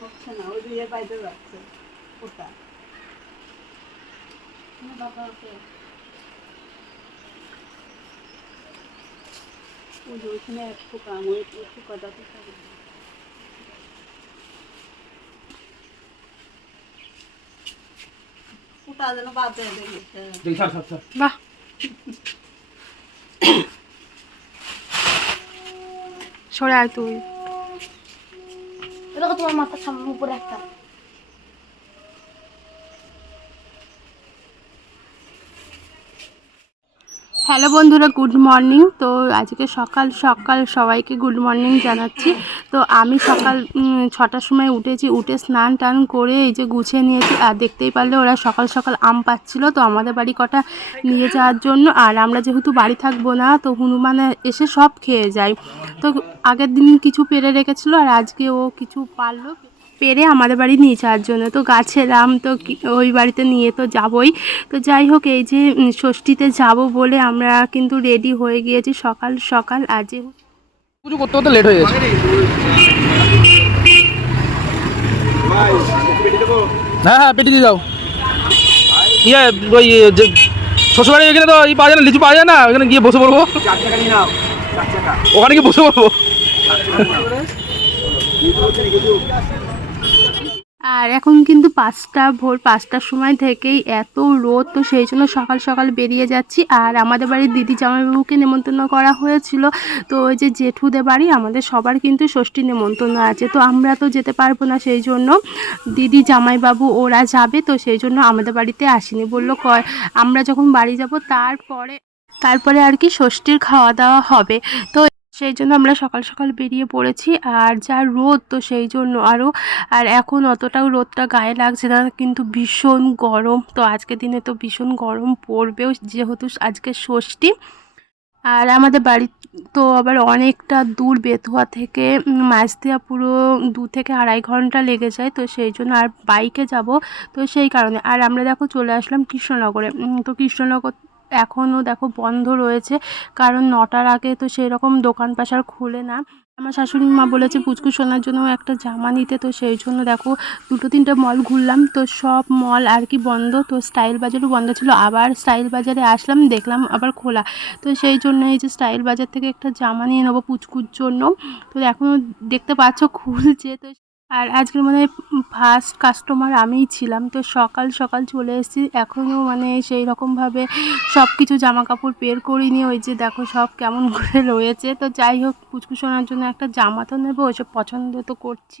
হচ্ছে না ওই বিয়ের বাড়িতে যাচ্ছে ওটা। ওই যে ওইখানে এক ফোকা ওই ওই তো ওটা যেন বাদ দেয় দেখি। বাহ। সরে আয় তুই। দেখো তোমার মাথার সামনে উপরে একটা। হ্যালো বন্ধুরা, গুড মর্নিং। তো আজকে সকাল সকাল সবাইকে গুড মর্নিং জানাচ্ছি। তো আমি সকাল ছটার সময় উঠেছি, উঠে স্নান টান করে এই যে গুছিয়ে নিয়েছি। আর দেখতেই পারলে ওরা সকাল সকাল আম পাচ্ছিল, তো আমাদের বাড়ি কটা নিয়ে যাওয়ার জন্য। আর আমরা যেহেতু বাড়ি থাকব না, তো হনুমানে এসে সব খেয়ে যায়। তো আগের দিন কিছু পেরে রেখেছিল, আর আজকে ও কিছু পারল পেরে আমাদের বাড়ি নিয়ে যাওয়ার জন্য। তো গাছের আম তো ওই বাড়িতে নিয়ে তো যাবই। তো যাই হোক, এই যে ষষ্ঠীতে যাব বলে আমরা কিন্তু রেডি হয়ে গিয়েছি সকাল সকাল। যে পুজো করতে করতে লেট হয়ে গেছে। হ্যাঁ হ্যাঁ পেটি দিয়ে যাও ইয়ে ওই, যে, শ্বশুরবাড়ি এখানে তো ই পাওয়া যায় না, লিচু পাওয়া যায় না ওখানে গিয়ে বসে পড়ব। ওখানে গিয়ে বসে পড়ব। আর এখন কিন্তু পাঁচটা ভোর, পাঁচটার সময় থেকেই এত রোদ, তো সেই জন্য সকাল সকাল বেরিয়ে যাচ্ছি। আর আমাদের বাড়ির দিদি জামাইবাবুকে নেমন্তন্ন করা হয়েছিল। তো ওই যে জেঠুদের বাড়ি, আমাদের সবার কিন্তু ষষ্ঠী নেমন্তন্ন আছে। তো আমরা তো যেতে পারব না সেই জন্য। দিদি জামাইবাবু ওরা যাবে, তো সেই জন্য আমাদের বাড়িতে আসেনি। বলল, কয়, আমরা যখন বাড়ি যাব তারপরে তারপরে আর কি ষষ্ঠীর খাওয়া দাওয়া হবে। তো সেই জন্য আমরা সকাল সকাল বেরিয়ে পড়েছি। আর যা রোদ তো সেই জন্য আরও আর এখন অতটাও রোদটা গায়ে লাগছে না, কিন্তু ভীষণ গরম। তো আজকের দিনে তো ভীষণ গরম পড়বেও, যেহেতু আজকে ষষ্ঠী। আর আমাদের বাড়ি তো আবার অনেকটা দূর, বেতুয়া থেকে মাঝদিয়া পুরো দু থেকে আড়াই ঘণ্টা লেগে যায়। তো সেই জন্য আর বাইকে যাব। তো সেই কারণে। আর আমরা দেখো চলে আসলাম কৃষ্ণনগরে। তো কৃষ্ণনগর এখনও দেখো বন্ধ রয়েছে। কারণ নটার আগে তো সেই রকম দোকান পাশার খুলে না। আমার শাশুড়ি মা বলেছে পুচকু সোনার জন্য একটা জামা নিতে। তো সেই জন্য দেখো দুটো তিনটে মল ঘুরলাম। তো সব মল আর কি বন্ধ। তো স্টাইল বাজারও বন্ধ ছিল। আবার স্টাইল বাজারে আসলাম, দেখলাম আবার খোলা। তো সেই জন্য এই যে স্টাইল বাজার থেকে একটা জামা নিয়ে নেব পুচকুর জন্য। তো এখনও দেখতে পাচ্ছ খুলছে। তো আর আজকের মানে ফার্স্ট কাস্টমার আমিই ছিলাম। তো সকাল সকাল চলে এসেছি। এখনও মানে সেই রকমভাবে সব কিছু জামা কাপড় বের করিনি। ওই যে দেখো সব কেমন করে রয়েছে। তো যাই হোক, পুচকু শোনার জন্য একটা জামা তো নেব ওইসব পছন্দ তো করছি।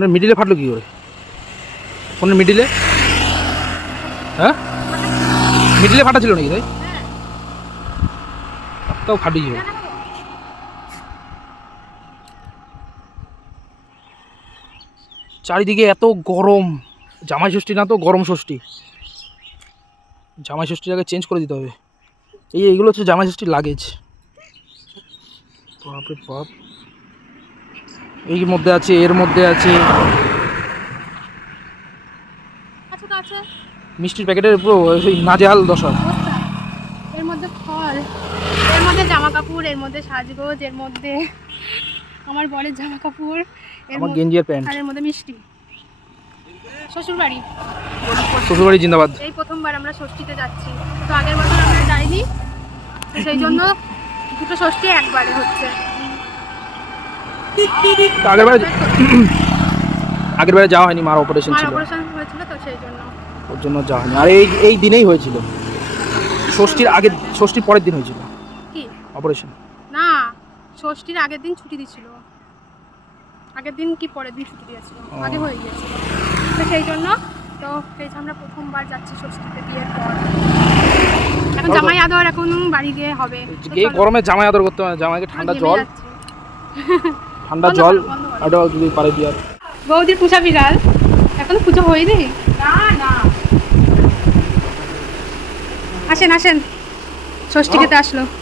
ফোনের মিডিলে ফাটলো কি করে? ফোনের মিডিলে হ্যাঁ? মিডিলে ফাটা ছিল নাকি তাই? তাও ফাটি গিয়ে চারিদিকে এত গরম, জামাই ষষ্ঠী না তো গরম ষষ্ঠী। জামাই ষষ্ঠীর আগে চেঞ্জ করে দিতে হবে। এই, এইগুলো হচ্ছে জামাই ষষ্ঠীর লাগেজ বাপরে বাপ। এর মধ্যে আছে এর মধ্যে আছে। আচ্ছা আছে। মিষ্টির প্যাকেটের পুরো সেই নাজেহাল দশা। এর মধ্যে ফল এর মধ্যে জামা কাপড় এর মধ্যে সাজগোজ এর মধ্যে আমার বরের জামা কাপড় এর আমার মধ্যে গেঞ্জি আর প্যান্ট। আর এর মধ্যে মিষ্টি। শ্বশুর বাড়ি শ্বশুরবাড়ি জিন্দাবাদ। এই প্রথমবার আমরা ষষ্ঠীতে যাচ্ছি। তো আগের বছর আমরা যাইনি সেই জন্য দুটো ষষ্ঠী একবারে হচ্ছে। তো আগের বারে যাওয়া হয়নি মার অপারেশন ছিল। অপারেশন হয়েছিল তো সেই জন্য। ওর জন্য যাওয়া হয়নি। আর এই এই দিনেই হয়েছিল। ষষ্ঠীর আগে ষষ্ঠীর পরের দিন হয়েছিল। কি? অপারেশন না ষষ্ঠীর আগের দিন ছুটি দিছিল আগের দিন কি পরের দিন ছুটি দিয়েছিল? আগে হয়ে গিয়েছিল। তো সেই জন্য তো যে আমরা প্রথমবার যাচ্ছি ষষ্ঠীতে বিয়ের পর। এখন জামাই আদর এখন বাড়ি গিয়ে হবে। গরমে জামাই আদর করতে হয় জামাইকে ঠান্ডা জল। ঠান্ডা জল করো, বন্ধ করো। ওটা যদি পারে দিয়ে বৌদির পুষা বিড়াল এখনও পুজো হয়নি? না না। আসেন আসেন। ষষ্ঠী খেতে আসলো।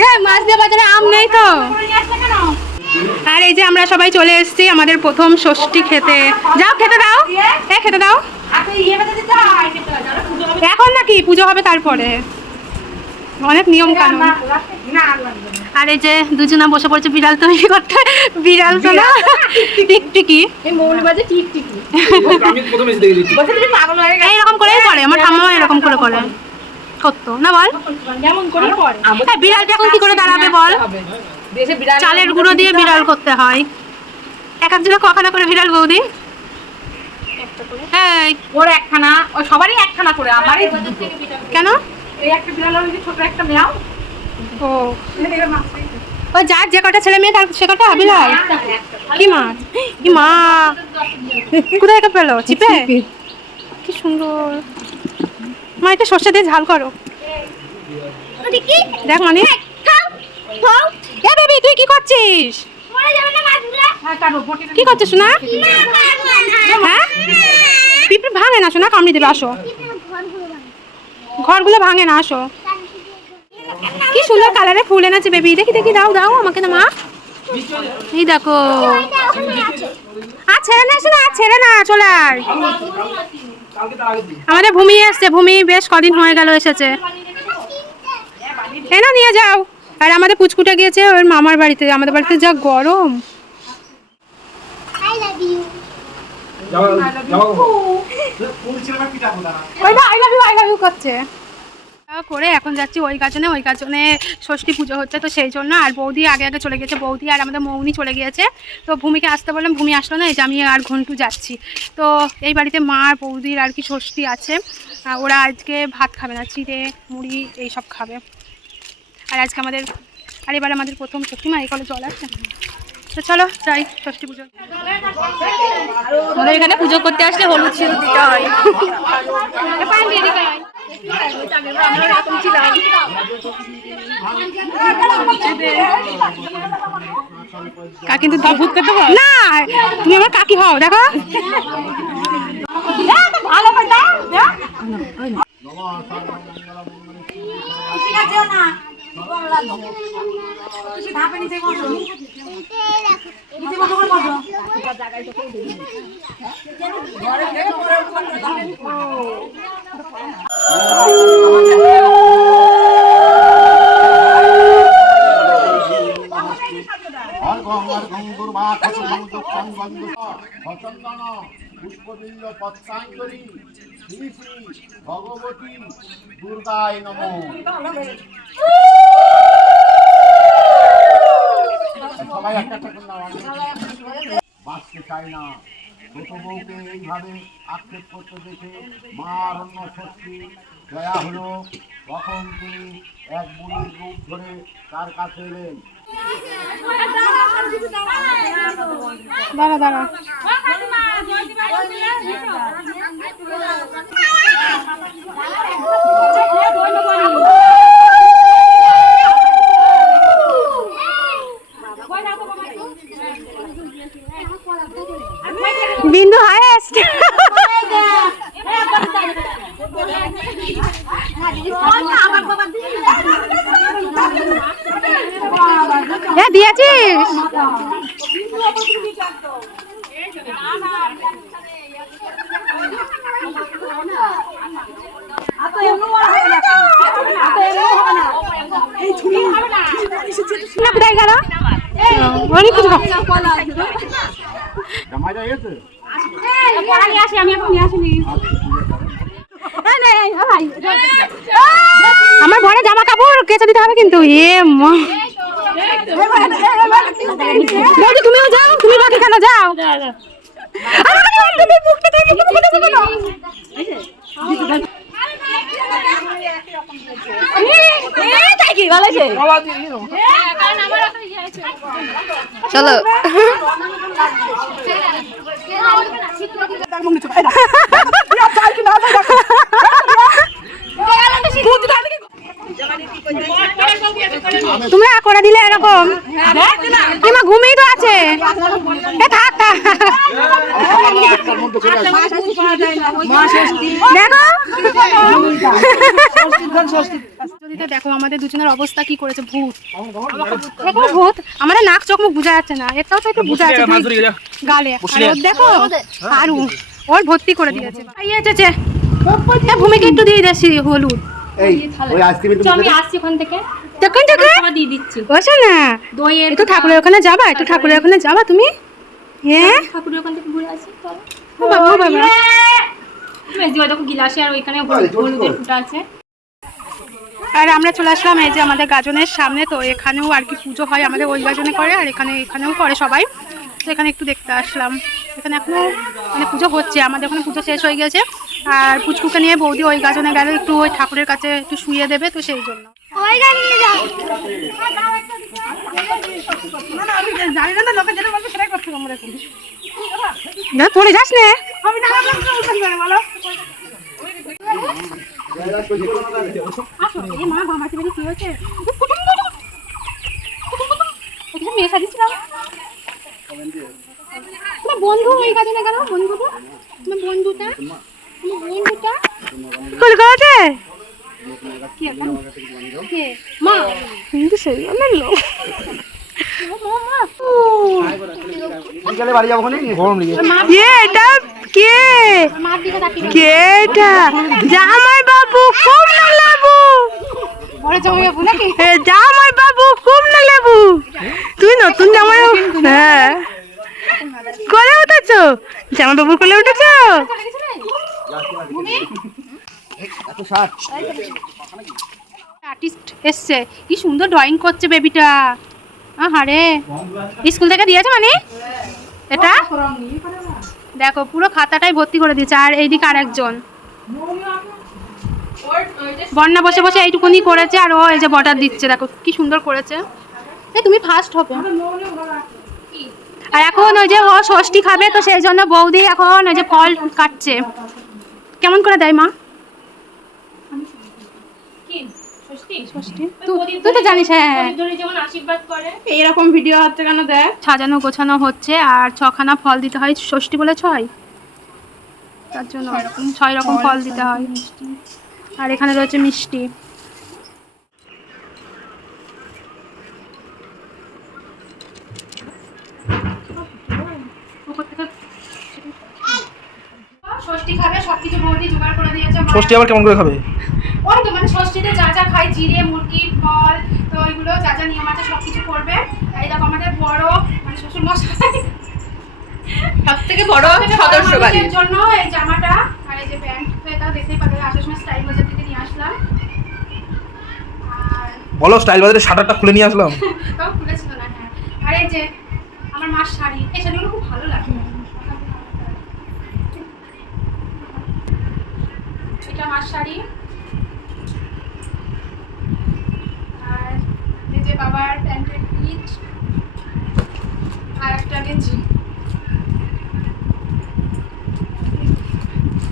হ্যাঁ মাছ দিয়ে বাজারে আম নেই তো। আর এই যে আমরা সবাই চলে এসেছি আমাদের প্রথম ষষ্ঠী খেতে। যাও খেতে দাও। হ্যাঁ খেতে দাও। আপনি ইয়ে হয়, এখন নাকি পুজো হবে তারপরে? অনেক নিয়ম কানুন। আর এই যে দুজনা বসে পড়েছে বিড়াল তৈরি করতে বিড়াল তো না। টিকটিকি। এই মৌলবাদে ঠিক ঠিকই আমি প্রথমে এসে দেখে দিচ্ছি বলছে তুমি পাগল হয়ে গেছে। এইরকম করেই করে আমার ঠাম্মা এরকম করে করে। করতো না বল? যেমন করে। পড়ে হ্যাঁ বিড়ালটা এখন কি করে দাঁড়াবে বল? চালের গুঁড়ো দিয়ে বিড়াল করতে হয়। এক একজনে কখানা করে বিড়াল বৌদি। এই। ওর একখানা ও সবারই একখানা করে আমারই কেন? এই একটা বিড়াল হলো যে ছোট একটা মেয়াও। ও। ও যার যে কটা ছেলে মেয়ে তার সে কটা? বিড়াল কি মাছ কি মা? কোথায় থেকে পেল? চিপে? কি সুন্দর। মা এটা সর্ষে দিয়ে ঝাল করো। দেখ মানে। এ বেবি তুই কি করছিস? কি করছিস শোনা? হ্যাঁ? পিঁপড়ে ভাঙে না শোনা? কামড়ি দেবে আসো। ঘরগুলো ভাঙে না, আসো। কি সুন্দর কালারে ফুল এনেছে বেবি দেখি দেখি, দাও দাও আমাকে না, মা। এই দেখো। আর ছেড়ে না, এসে না আর ছেড়ে না, চলে আয়। আমাদের ভূমি এসছে, ভূমি বেশ কদিন হয়ে গেল এসেছে। এই না, নিয়ে যাও। আর আমাদের পুচকুটা গিয়েছে ওর মামার বাড়িতে, আমাদের বাড়িতে যা গরম। ওই না I love you I love you করছে। করে এখন যাচ্ছি ওই গাছনে ওই গাছনে ষষ্ঠী পুজো হচ্ছে তো সেই জন্য। আর বৌদি আগে আগে চলে গেছে বৌদি আর আমাদের মৌনি চলে গিয়েছে। তো ভূমিকে আসতে বললাম ভূমি আসলো না এই যে আমি আর ঘন্টু যাচ্ছি। তো এই বাড়িতে মা আর বৌদির আর কি ষষ্ঠী আছে। ওরা আজকে ভাত খাবে না চিড়ে মুড়ি এইসব খাবে। আর আজকে আমাদের আর এবার আমাদের প্রথম ষষ্ঠী মা এই কলে জল আছে? তো চলো যাই ষষ্ঠী পুজো। আমাদের এখানে পুজো করতে আসলে হলুদ সিঁদুর দিতে হয়। কাকি কিন্তু ভূত করতে না তুমি আমার কাকি হও দেখো। ভালো করে দাও ভচন্দন পুষ্পবিল্ল পত্রাঙ্গরি শ্রী শ্রী ভগবতী দুর্গায় নম সবাই একটা একটা করে নাও, বাঁচতে চাই না। ছোট বউকে এইভাবে আক্ষেপ করতে দেখে মা অরণ্য ষষ্ঠী দয়া হলো তখন তিনি এক বুড়ির রূপ ধরে তার কাছে এলেন। দাঁড়া দাঁড়া। কোথায় গেল অনেক কিছু আমার ঘরে জামা কাপড় কেচে দিতে হবে কিন্তু, এ মা। তুমিও যাও, তুমি বাকি কেন যাও। চলো। তোমরা করে দিলে এরকম। কিমা ঘুমিয়ে তো আছে। দেখো। দেখো আমাদের দুজনের অবস্থা কি করেছে ভূত। ভূত আমাদের নাক চোখ মুখ বোঝা যাচ্ছে না। এটাও তো একটু বোঝা যাচ্ছে গালে। দেখো আরু ওর ভর্তি করে দিয়েছে। এই এসেছে ভূমিকে একটু দিয়ে দেছি হলুদ। ঠাকুরের ওখানে যাবা একটু ঠাকুরের ওখানে যাবা তুমি? হ্যাঁ? ঠাকুরের ওখান থেকে ঘুরে আসি বাবা বাবা। মেজদিবা দেখো গিলাসে আর ওইখানে হলুদের ফুটা আছে। আর আমরা চলে আসলাম এই যে আমাদের গাজনের সামনে তো এখানেও আর কি পুজো হয় আমাদের ওই গাজনে করে আর এখানে এখানেও করে সবাই। তো এখানে একটু দেখতে আসলাম। এখানে এখনও মানে পুজো হচ্ছে আমাদের ওখানে পুজো শেষ হয়ে গেছে। আর পুচকুকে নিয়ে বৌদি ওই গাজনে গেলে একটু ওই ঠাকুরের কাছে একটু শুয়ে দেবে তো সেই জন্য। না পড়ে যাস নে। বন্ধু ওই কাজে গেল বন্ধুটা তোমার বন্ধুটা বন্ধুটা কলকাতাতে মা কিন্তু সেই লোক বিকালে বাড়ি যাব গরম লেগে এটা কে? কে এটা? জামাই বাবু খুব না লেবু। জামাই বাবু নাকি? জামাই বাবু খুব না লেবু। তুই নতুন জামাই হ্যাঁ। কোলে উঠেছো? জামাই বাবু কোলে উঠেছো? আর্টিস্ট এসছে। কি সুন্দর ড্রয়িং করছে বেবিটা আহারে। স্কুল থেকে দিয়েছে মানে? এটা? দেখো, পুরো খাতাটাই ভর্তি করে দিয়েছে, আর এইদিকে আর একজন বন্যা বসে বসে এইটুকুনি করেছে, আর ও এই যে বটার দিচ্ছে, দেখো কি সুন্দর করেছে। এই তুমি ফার্স্ট হবে। আর এখন ওই যে ষষ্ঠী খাবে, তো সেই জন্য বৌদি এখন ওই যে ফল কাটছে। কেমন করে দেয় মা কি ষষ্ঠী? তুই তুই তো জানিস হ্যাঁ যেমন আশীর্বাদ করে। এইরকম ভিডিও হচ্ছে কেন দেখ? সাজানো গোছানো হচ্ছে আর ছখানা ফল দিতে হয়। ষষ্ঠী বলে ছয়? তার জন্য ছয় রকম ফল দিতে হয়। আর এখানে রয়েছে মিষ্টি। ষষ্ঠী খাবে সবকিছু বৌদি জোগাড় করে দিয়েছে ষষ্ঠী আবার কেমন করে খাবে? ওই তো মানে ষষ্ঠীতে যা যা খাই জিরে মুরগি ফল তো ওইগুলো যা যা নিয়ম আছে সব কিছু করবে। আর এই দেখো আমাদের বড় মানে শ্বশুর মশাই সব থেকে বড় সদস্য বাড়ি। মানুষের জন্য এই জামাটা আর এই যে প্যান্ট তো এটা দেখতেই পাবে আসার সময় স্টাইল বাজার থেকে নিয়ে আসলাম। বলো স্টাইল বাজারে শাটারটা খুলে নিয়ে আসলাম। তাও খুলেছিল না হ্যাঁ। আর এই যে আমার মার শাড়ি এই শাড়িগুলো খুব ভালো লাগে। এটা মার শাড়ি আর এই যে বাবার প্যান্টের পিঠ আর একটা গেঞ্জি।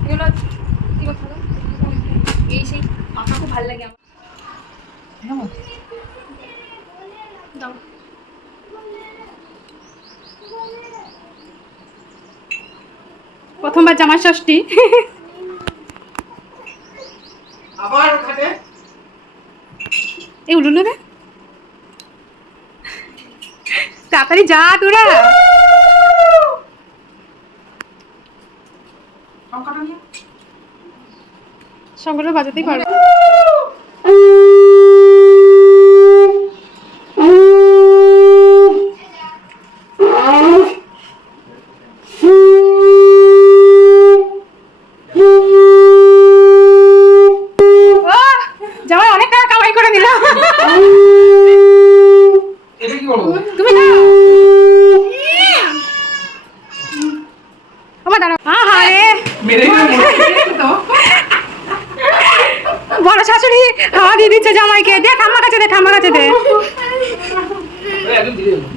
এগুলো কি কথা এই সেই মাথা খুব ভালো লাগে আমার। দাও। প্রথমবার জামাই ষষ্ঠী। আবার ওখানে? এই উলুলো রে তাড়াতাড়ি যা তোরা। শঙ্করটা বাজাতেই পারবে আহ! জামাই অনেক টাকা কামাই করে নিলাম এটা কি বলো তুমি না আমার দাঁড়াও আহারে মেরে বল বড় শাশুড়ি খাওয়া দিয়ে দিচ্ছে জামাইকে দে ঠাম্মা কাছে দে ঠাম্মা কাছে দে এই, একদম ধীরে এলো।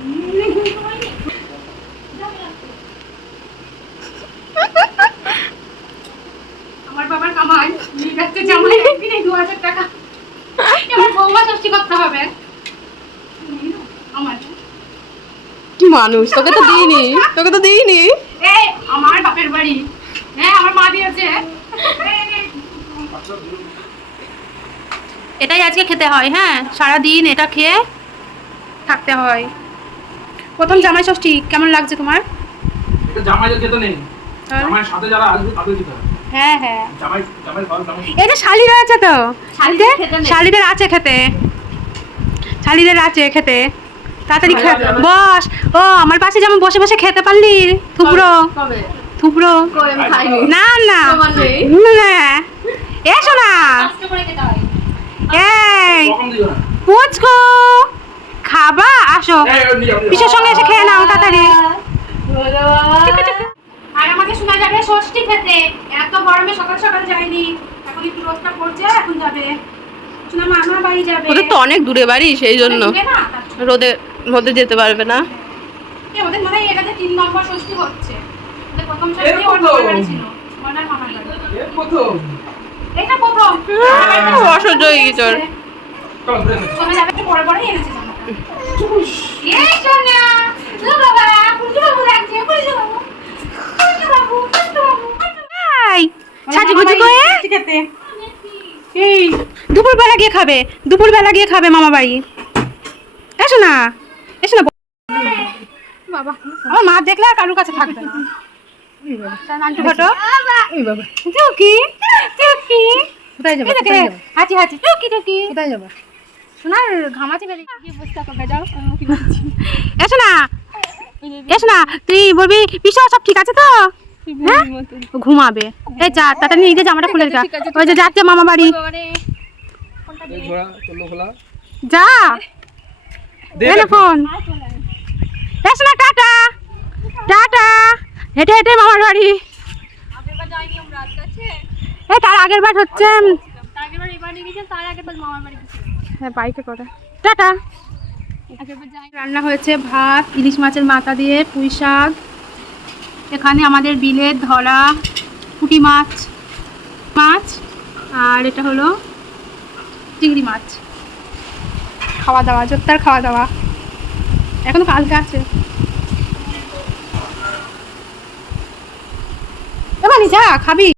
আমার বাবার কামাই যাচ্ছে জামাই একদিনে দু হাজার টাকা। এবার বৌমা ষষ্ঠী করতে হবে। আমার কি মানুষ? তোকে তো দিইনি। তোকে তো দিইনি। এই আমার বাপের বাড়ি। হ্যাঁ আমার মা দিয়েছে। এটাই আজকে খেতে হয় হ্যাঁ? সারা দিন এটা খেয়ে থাকতে হয়। প্রথম জামাই ষষ্ঠী কেমন লাগছে তোমার? এটা জামাইদের খেতে নেই। জামাইয়ের সাথে যারা আসবে তাদের খেতে হবে। হ্যাঁ হ্যাঁ। জামাই জামাই ভালো জামাই এই যে শালি রয়েছে তো। শালিদের আছে খেতে। শালিদের আছে খেতে। তাড়াতাড়ি খা- বস। ও আমার পাশে যেমন বসে বসে খেতে পারলি থুবড়ো। থুবড়ো। না না। এসো না এই কখন পুচকু। খাবা আসো। পিসের সঙ্গে এসে খেয়ে নাও তাড়াতাড়ি। আর আমাকে শোনা যাবে ষষ্ঠী খেতে এত গরমে সকাল সকাল যায়নি এখন একটু রোদটা পড়ছে এখন যাবে। শোনা মামা বাড়ি যাবে। ওদের তো অনেক দূরে বাড়ি সেই জন্য। রোদে রোদে যেতে পারবে না। ওদের মনে হয় এটাতে তিন নম্বর ষষ্ঠী হচ্ছে। প্রথম ষষ্ঠী ওর মামার বাড়ি ছিল। ওনার মামার বাড়ি প্রথম। এটা প্রথম। অসহ্য হয়ে গেছে ওর। চল, ঘুরে নে। সোনা যাবে একটু পরে পরে এনেছে জামাটা। এই সোনা বাবা কুলটু বাবু লাগছে কুলটু বাবু। এই সাজি গুজি করে এই। গিয়ে খাবে গিয়ে খাবে মামা বাড়ি। এসো না এসো না বাবা আমার মা দেখলে আর কারোর কাছে থাকবে না। কোথায় কোথায় তুই বলবি পিসা সব ঠিক আছে তো? হ্যাঁ? ঘুমাবে। এই যা তাড়াতাড়ি নিজে জামাটা খুলে যা ওই যে যাচ্ছে মামা বাড়ি। যা। ফোন। না টাটা। টাটা। হেঁটে হেঁটে মামার বাড়ি। এই তার আগের বার হচ্ছে। হ্যাঁ বাইকে করে। টাটা। রান্না হয়েছে ভাত ইলিশ মাছের মাথা দিয়ে পুঁই শাক এখানে আমাদের বিলের ধরা, পুঁটি মাছ মাছ, আর এটা হলো চিংড়ি মাছ। খাওয়া দাওয়া, জোরদার খাওয়া দাওয়া। এখনও কালকে আছে। যা, খাবি।